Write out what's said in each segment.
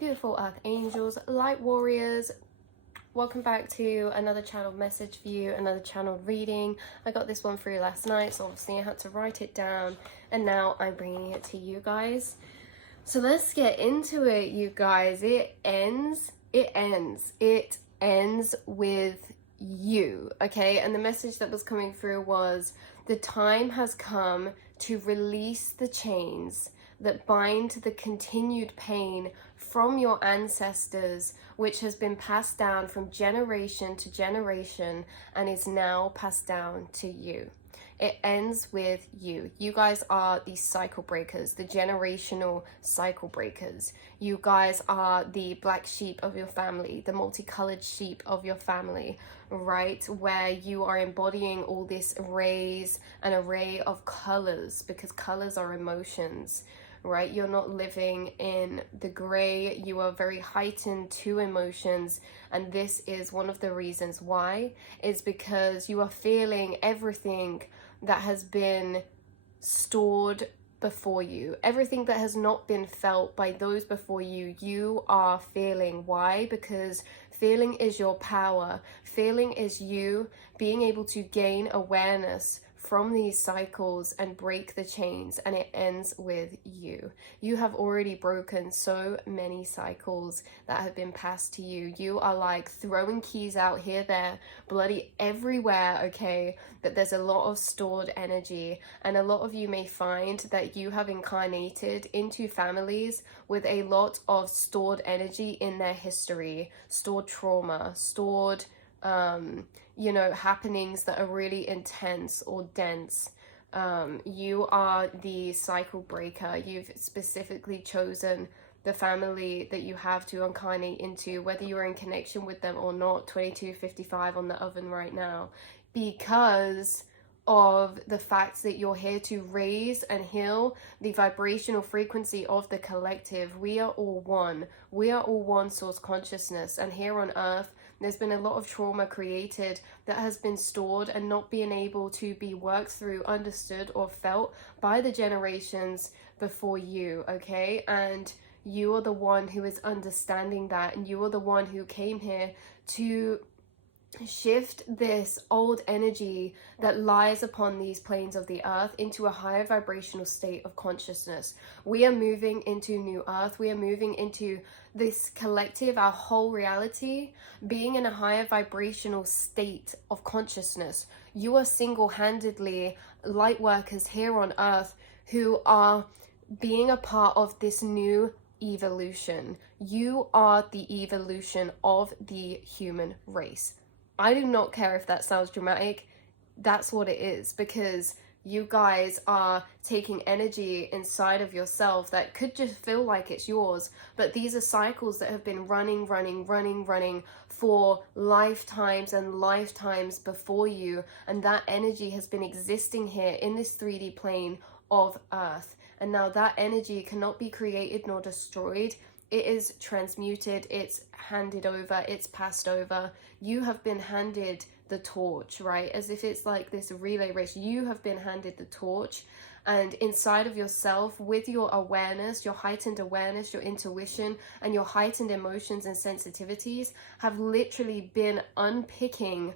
beautiful earth angels, light warriors. Welcome back to another channel message for you, another channel reading. I got this one for you last night, so obviously I had to write it down, and now I'm bringing it to you guys. So let's get into it, you guys. It ends with you, okay? And the message that was coming through was, the time has come to release the chains that bind the continued pain from your ancestors, which has been passed down from generation to generation and is now passed down to you. It ends with you. You guys are the cycle breakers, the generational cycle breakers. You guys are the black sheep of your family, the multicolored sheep of your family, right? Where you are embodying all this an array of colors, because colors are emotions, right? You're not living in the gray. You are very heightened to emotions, and this is one of the reasons why, is because you are feeling everything that has been stored before you, everything that has not been felt by those before you. You are feeling. Why? Because feeling is your power. Feeling is you being able to gain awareness from these cycles and break the chains, and it ends with you. You have already broken so many cycles that have been passed to you. You are like throwing keys out here, there, bloody everywhere, okay? But there's a lot of stored energy, and a lot of you may find that you have incarnated into families with a lot of stored energy in their history, stored trauma, stored happenings that are really intense or dense. You are the cycle breaker. You've specifically chosen the family that you have to incarnate into, whether you're in connection with them or not. 2255 on the oven right now, because of the fact that you're here to raise and heal the vibrational frequency of the collective. We are all one. We are all one source consciousness, and here on earth there's been a lot of trauma created that has been stored and not being able to be worked through, understood, or felt by the generations before you, okay? And you are the one who is understanding that, and you are the one who came here to shift this old energy that lies upon these planes of the earth into a higher vibrational state of consciousness. We are moving into new earth. We are moving into this collective, our whole reality, being in a higher vibrational state of consciousness. You are single-handedly light workers here on earth who are being a part of this new evolution. You are the evolution of the human race. I do not care if that sounds dramatic. That's what it is, because you guys are taking energy inside of yourself that could just feel like it's yours, but these are cycles that have been running for lifetimes and lifetimes before you, and that energy has been existing here in this 3D plane of earth, and now that energy cannot be created nor destroyed. It is transmuted, it's handed over, it's passed over. You have been handed the torch, right? As if it's like this relay race. You have been handed the torch, and inside of yourself, with your awareness, your heightened awareness, your intuition, and your heightened emotions and sensitivities, have literally been unpicking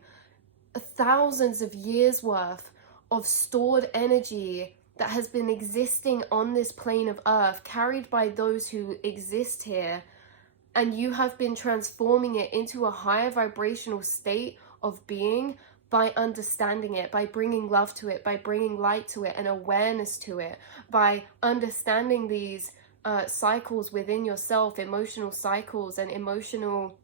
thousands of years worth of stored energy that has been existing on this plane of earth, carried by those who exist here, and you have been transforming it into a higher vibrational state of being by understanding it, by bringing love to it, by bringing light to it and awareness to it, by understanding these cycles within yourself, emotional cycles and emotional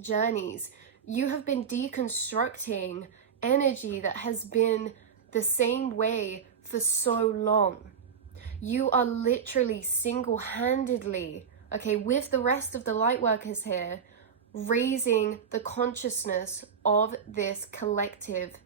journeys. You have been deconstructing energy that has been the same way for so long. You are literally single-handedly, okay, with the rest of the light workers here, raising the consciousness of this collective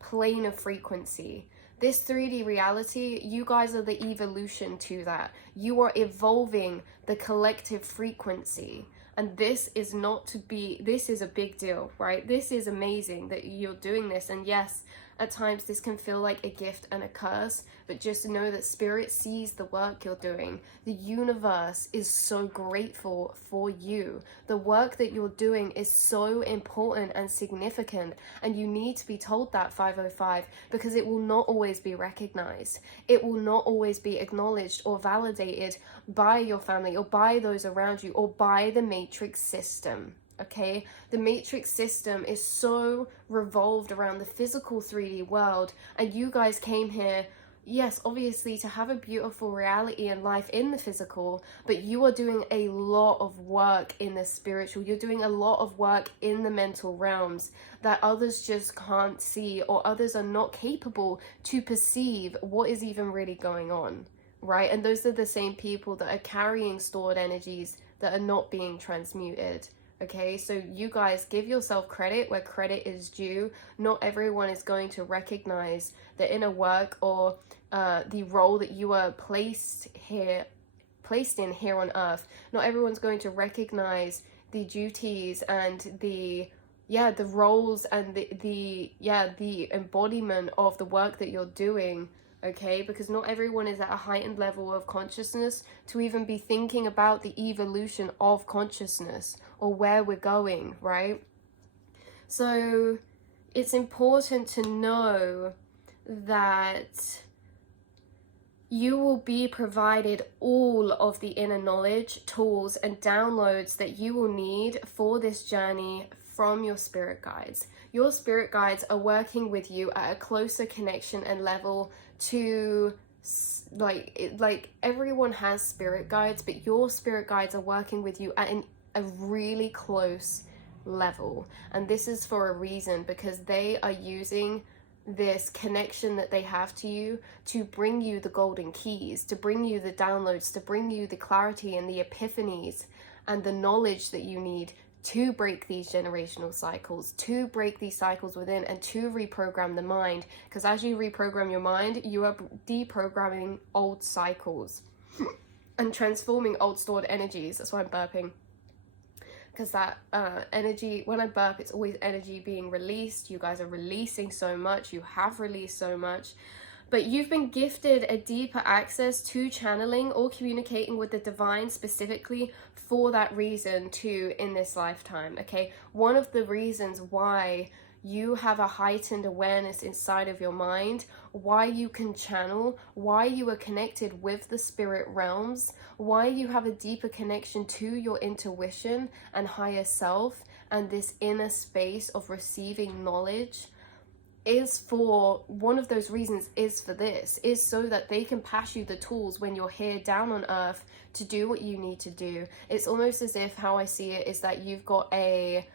plane of frequency. This 3D reality, you guys are the evolution to that. You are evolving the collective frequency. And this is not to be, this is a big deal, right? This is amazing that you're doing this. And yes, At times this can feel like a gift and a curse, but just know that Spirit sees the work you're doing. The universe is so grateful for you. The work that you're doing is so important and significant, and you need to be told that, 505, because it will not always be recognized. It will not always be acknowledged or validated by your family or by those around you or by the matrix system. Okay, the matrix system is so revolved around the physical 3D world, and you guys came here, yes, obviously to have a beautiful reality and life in the physical, but you are doing a lot of work in the spiritual. You're doing a lot of work in the mental realms that others just can't see, or others are not capable to perceive what is even really going on, right? And those are the same people that are carrying stored energies that are not being transmuted. Okay, so you guys give yourself credit where credit is due. Not everyone is going to recognize the inner work or the role that you are placed in here on earth. Not everyone's going to recognize the duties and the roles and the embodiment of the work that you're doing. Okay, because not everyone is at a heightened level of consciousness to even be thinking about the evolution of consciousness or where we're going, right? So it's important to know that you will be provided all of the inner knowledge, tools, and downloads that you will need for this journey from your spirit guides. Your spirit guides are working with you at a closer connection and level to, like everyone has spirit guides, but your spirit guides are working with you at a really close level. And this is for a reason, because they are using this connection that they have to you to bring you the golden keys, to bring you the downloads, to bring you the clarity and the epiphanies and the knowledge that you need to break these generational cycles, to break these cycles within, and to reprogram the mind. Because as you reprogram your mind, you are deprogramming old cycles and transforming old stored energies. That's why I'm burping, because that energy, when I burp, it's always energy being released. You guys are releasing so much. You have released so much. But you've been gifted a deeper access to channeling or communicating with the divine specifically for that reason too in this lifetime, okay? One of the reasons why you have a heightened awareness inside of your mind, why you can channel, why you are connected with the spirit realms, why you have a deeper connection to your intuition and higher self and this inner space of receiving knowledge, is for one of those reasons is for this, is so that they can pass you the tools when you're here down on earth to do what you need to do. It's almost as if, how I see it is that you've got a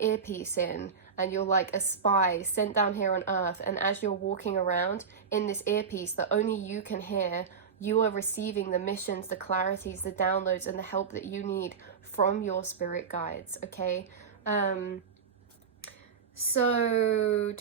earpiece in, and you're like a spy sent down here on earth, and as you're walking around in this earpiece that only you can hear, you are receiving the missions, the clarities, the downloads, and the help that you need from your spirit guides, okay? So,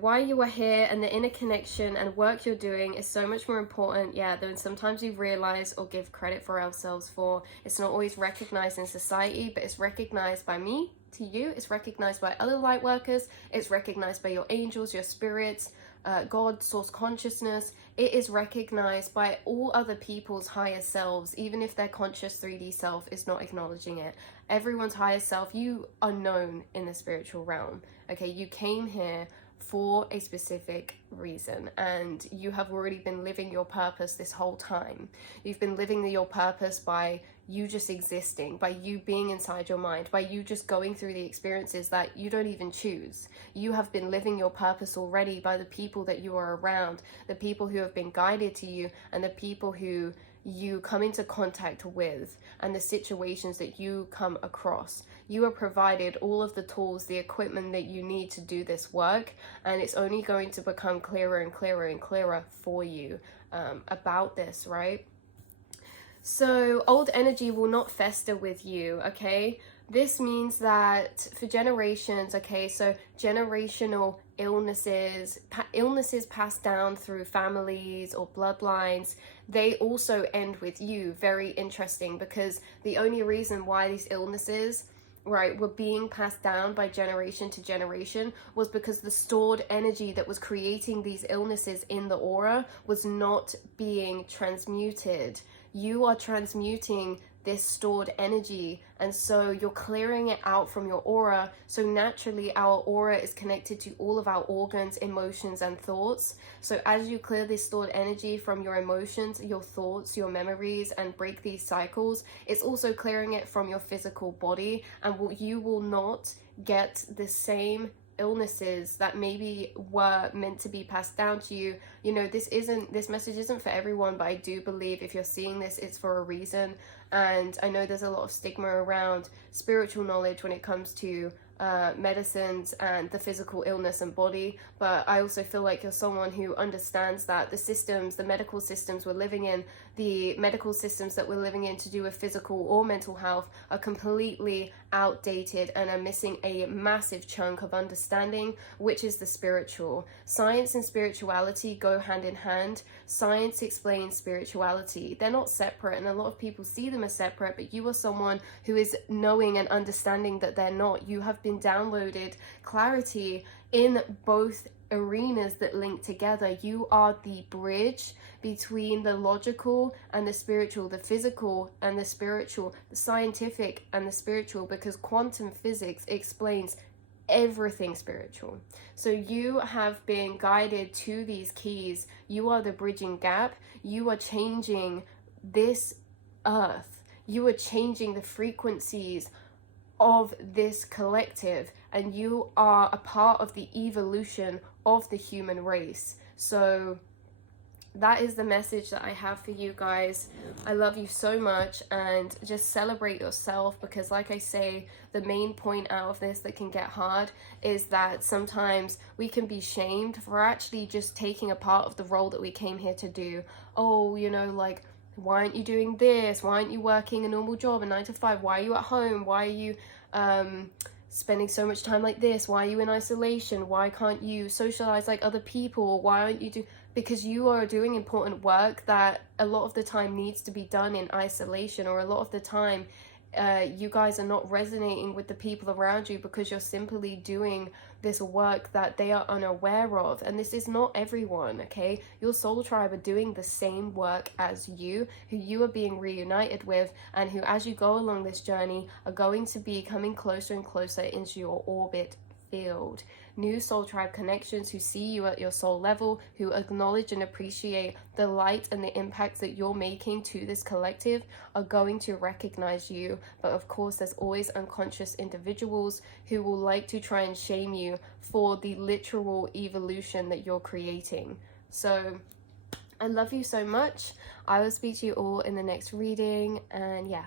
why you are here and the inner connection and work you're doing is so much more important, than sometimes we realize or give credit for ourselves for. It's not always recognized in society, but it's recognized by me to you. It's recognized by other light workers. It's recognized by your angels, your spirits, God, source consciousness. It is recognized by all other people's higher selves, even if their conscious 3D self is not acknowledging it. Everyone's higher self, you are known in the spiritual realm. Okay, you came here for a specific reason, and you have already been living your purpose this whole time. You've been living your purpose by you just existing, by you being inside your mind, by you just going through the experiences that you don't even choose. You have been living your purpose already by the people that you are around, the people who have been guided to you, and the people who you come into contact with, and the situations that you come across. You are provided all of the tools, the equipment that you need to do this work, and it's only going to become clearer and clearer and clearer for you about this, right? So old energy will not fester with you, okay? This means that for generations, okay, so generational illnesses passed down through families or bloodlines, they also end with you. Very interesting, because the only reason why these illnesses, right, were being passed down by generation to generation was because the stored energy that was creating these illnesses in the aura was not being transmuted. You are transmuting this stored energy, and so you're clearing it out from your aura. So naturally our aura is connected to all of our organs, emotions, and thoughts. So as you clear this stored energy from your emotions, your thoughts, your memories, and break these cycles, it's also clearing it from your physical body, and you will not get the same illnesses that maybe were meant to be passed down to you. You know, this message isn't for everyone, but I do believe if you're seeing this, it's for a reason. And I know there's a lot of stigma around spiritual knowledge when it comes to medicines and the physical illness and body, but I also feel like you're someone who understands that the medical systems we're living in, the medical systems that we're living in to do with physical or mental health are completely outdated and are missing a massive chunk of understanding, which is the spiritual. Science and spirituality go hand in hand. Science explains spirituality. They're not separate, and a lot of people see them as separate, but you are someone who is knowing and understanding that they're not. You have been downloaded clarity in both arenas that link together. You are the bridge between the logical and the spiritual, the physical and the spiritual, the scientific and the spiritual, because quantum physics explains everything spiritual. So you have been guided to these keys. You are the bridging gap. You are changing this earth. You are changing the frequencies of this collective, and you are a part of the evolution of the human race. So that is the message that I have for you guys. I love you so much, and just celebrate yourself, because like I say, the main point out of this that can get hard is that sometimes we can be shamed for actually just taking a part of the role that we came here to do. Oh, you know, like, why aren't you doing this? Why aren't you working a normal job, a 9 to 5? Why are you at home? Why are you spending so much time like this? Why are you in isolation? Why can't you socialize like other people? Why aren't you because you are doing important work that a lot of the time needs to be done in isolation, or a lot of the time you guys are not resonating with the people around you because you're simply doing this work that they are unaware of. And this is not everyone, okay? Your soul tribe are doing the same work as you, who you are being reunited with, and who, as you go along this journey, are going to be coming closer and closer into your orbit field. New soul tribe connections who see you at your soul level, who acknowledge and appreciate the light and the impact that you're making to this collective, are going to recognize you. But of course, there's always unconscious individuals who will like to try and shame you for the literal evolution that you're creating. So I love you so much. I will speak to you all in the next reading, and yeah.